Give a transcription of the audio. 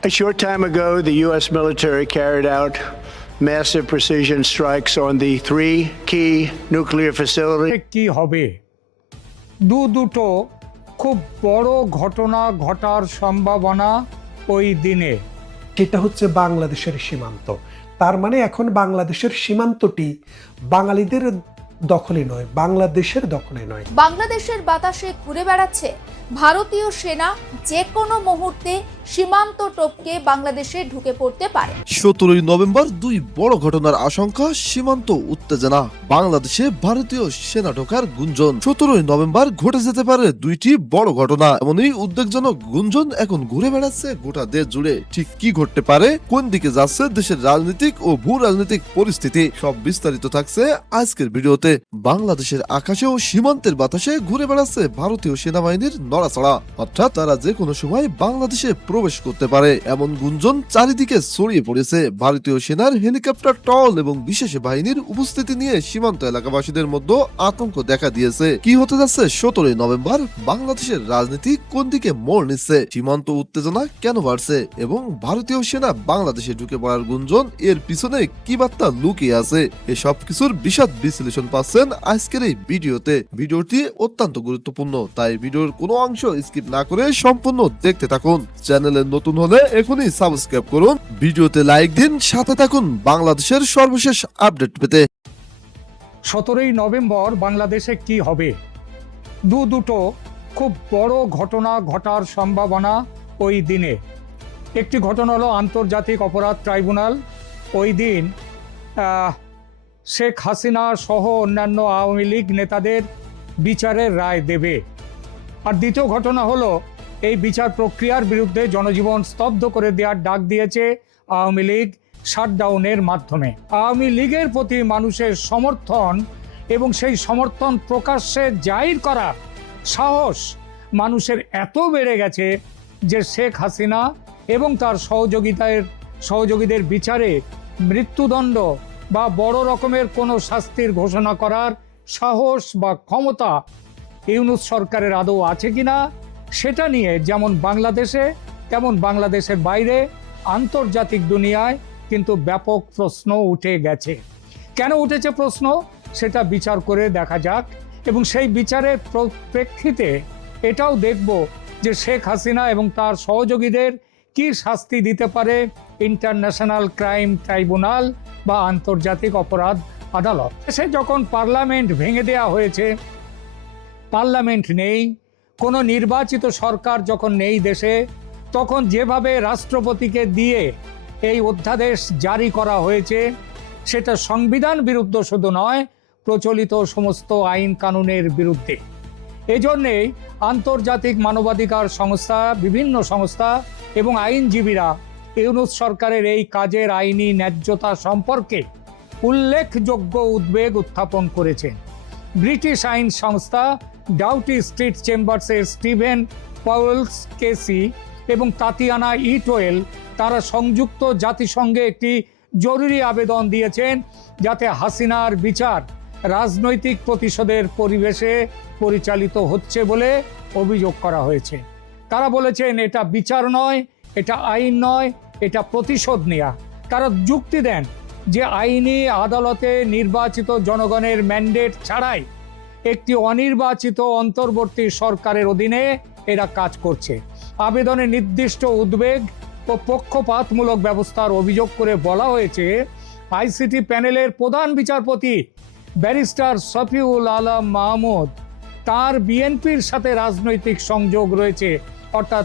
A short time ago, the U.S. military carried out massive precision strikes on the three key nuclear facilities. কি হবে দু দুটো খুব বড় ঘটনা ঘটার সম্ভাবনা ওই দিনে সেটা হচ্ছে বাংলাদেশের সীমান্ত তার মানে এখন বাংলাদেশের সীমান্তটি বাঙালিদের দখলে নয় বাংলাদেশের দখলে নয় বাংলাদেশের বাতাসে ঘুরে বেড়াচ্ছে ভারতীয় সেনা যে কোনো মুহূর্তে সীমান্ত টপকে বাংলাদেশে ঢুকে পড়তে পারে। সতেরোই নভেম্বর দুই বড় ঘটনার আশঙ্কা, সীমান্ত উত্তেজনা। বাংলাদেশে ভারতীয় সেনা ঢোকার গুঞ্জন। সতেরোই নভেম্বর ঘটে যেতে পারে দুইটি বড় ঘটনা। এমনই উদ্বেগজনক গুঞ্জন এখন ঘুরে বেড়াচ্ছে গোটা দেশ জুড়ে। ঠিক কি ঘটতে পারে, কোন দিকে যাচ্ছে দেশের রাজনৈতিক ও ভূ রাজনৈতিক পরিস্থিতি, সব বিস্তারিত থাকছে আজকের ভিডিওতে। বাংলাদেশের আকাশে ও সীমান্তের বাতাসে ঘুরে বেড়াচ্ছে ভারতীয় সেনাবাহিনীর নড়াচড়া, অর্থাৎ তারা যে কোনো সময় বাংলাদেশে প্রবেশ করতে পারে। এমন গুঞ্জন চারিদিকে ছড়িয়ে পড়েছে। ভারতীয় সেনার হেলিকপ্টার টল এবং বিশেষ বাহিনীর উপস্থিতি নিয়ে সীমান্ত এলাকাবাসীদের মধ্যে আতঙ্ক দেখা দিয়েছে। কি হতে যাচ্ছে সতেরোই নভেম্বর? বাংলাদেশের রাজনীতি কোন দিকে মোড় নিচ্ছে? সীমান্ত উত্তেজনা কেন বাড়ছে? এবং ভারতীয় সেনা বাংলাদেশে ঢুকে পড়ার গুঞ্জন, এর পিছনে কি বার্তা লুকিয়ে আছে? এসব কিছুর বিশদ বিশ্লেষণ পাচ্ছেন আজকের এই ভিডিওতে। ভিডিওটি অত্যন্ত গুরুত্বপূর্ণ, তাই ভিডিওর কোনো অংশ স্কিপ না করে সম্পূর্ণ দেখতে থাকুন। চ্যানেলে নতুন হলে এখনই সাবস্ক্রাইব করুন। ভিডিওতে লাইক দিন, সাথে থাকুন বাংলাদেশের সর্বশেষ আপডেট পেতে। সতেরোই নভেম্বর বাংলাদেশে কি হবে? দু দুটো খুব বড় ঘটনা ঘটার সম্ভাবনা ওই দিনে। একটি ঘটনা হলো আন্তর্জাতিক অপরাধ ট্রাইব্যুনাল। ওই দিন শেখ হাসিনা সহ অন্যান্য আওয়ামী লীগ নেতাদের বিচারের রায় দেবে। আর দ্বিতীয় ঘটনা হলো, এই বিচার প্রক্রিয়ার বিরুদ্ধে জনজীবন স্তব্ধ করে দেওয়ার ডাক দিয়েছে আওয়ামী লীগ শাটডাউনের মাধ্যমে। আওয়ামী লীগের প্রতি মানুষের সমর্থন এবং সেই সমর্থন প্রকাশ্যে জাহির করা সাহস মানুষের এত বেড়ে গেছে যে শেখ হাসিনা এবং তার সহযোগিতার সহযোগীদের বিচারে মৃত্যুদণ্ড বা বড় রকমের কোনো শাস্তির ঘোষণা করার সাহস বা ক্ষমতা ইউনুস সরকারের আদৌ আছে কিনা সেটা নিয়ে যেমন বাংলাদেশে, তেমন বাংলাদেশের বাইরে, আন্তর্জাতিক দুনিয়ায় কিন্তু ব্যাপক প্রশ্ন উঠে গেছে। কেন উঠেছে প্রশ্ন? সেটা বিচার করে দেখা যাক এবং সেই বিচারের প্র- প্রেক্ষিতে এটাও দেখব যে শেখ হাসিনা এবং তার সহযোগীদের কি শাস্তি দিতে পারে ইন্টারন্যাশনাল ক্রাইম ট্রাইব্যুনাল বা আন্তর্জাতিক অপরাধ আদালত। সে যখন পার্লামেন্ট ভেঙে দেওয়া হয়েছে পার্লামেন্ট নেই, কোনো নির্বাচিত সরকার যখন নেই দেশে, তখন যেভাবে রাষ্ট্রপতিকে দিয়ে এই অধ্যাদেশ জারি করা হয়েছে, সেটা সংবিধান বিরুদ্ধ শুধু নয়, প্রচলিত সমস্ত আইন কানুনের বিরুদ্ধে। এজন্যেই আন্তর্জাতিক মানবাধিকার সংস্থা, বিভিন্ন সংস্থা এবং আইনজীবীরা ইউনুস সরকারের এই কাজের আইনি ন্যায্যতা সম্পর্কে উল্লেখযোগ্য উদ্বেগ উত্থাপন করেছেন। ব্রিটিশ আইন সংস্থা ডাউটি স্ট্রিট চেম্বার্সের স্টিভেন পাওয়েলস কেসি এবং তাতিয়ানা ইটোয়েল তারা সংযুক্ত জাতিসংঘে একটি জরুরি আবেদন দিয়েছেন যাতে হাসিনার বিচার রাজনৈতিক প্রতিশোধের পরিবেশে পরিচালিত হচ্ছে বলে অভিযোগ করা হয়েছে। তারা বলেছেন, এটা বিচার নয়, এটা আইন নয়, এটা প্রতিশোধ নেয়া। তারা যুক্তি দেন যে আইনি আদালতে নির্বাচিত জনগণের ম্যান্ডেট ছাড়াই একটি অনির্বাচিত অন্তর্বর্তী সরকারের অধীনে এরা কাজ করছে। আবেদনে নির্দিষ্ট উদ্বেগ ও পক্ষপাতমূলক ব্যবস্থার অভিযোগ করে বলা হয়েছে, আইসিটি প্যানেলের প্রধান বিচারপতি ব্যারিস্টার শফিউল আলম মাহমুদ, তার বিএনপির সাথে রাজনৈতিক সংযোগ রয়েছে, অর্থাৎ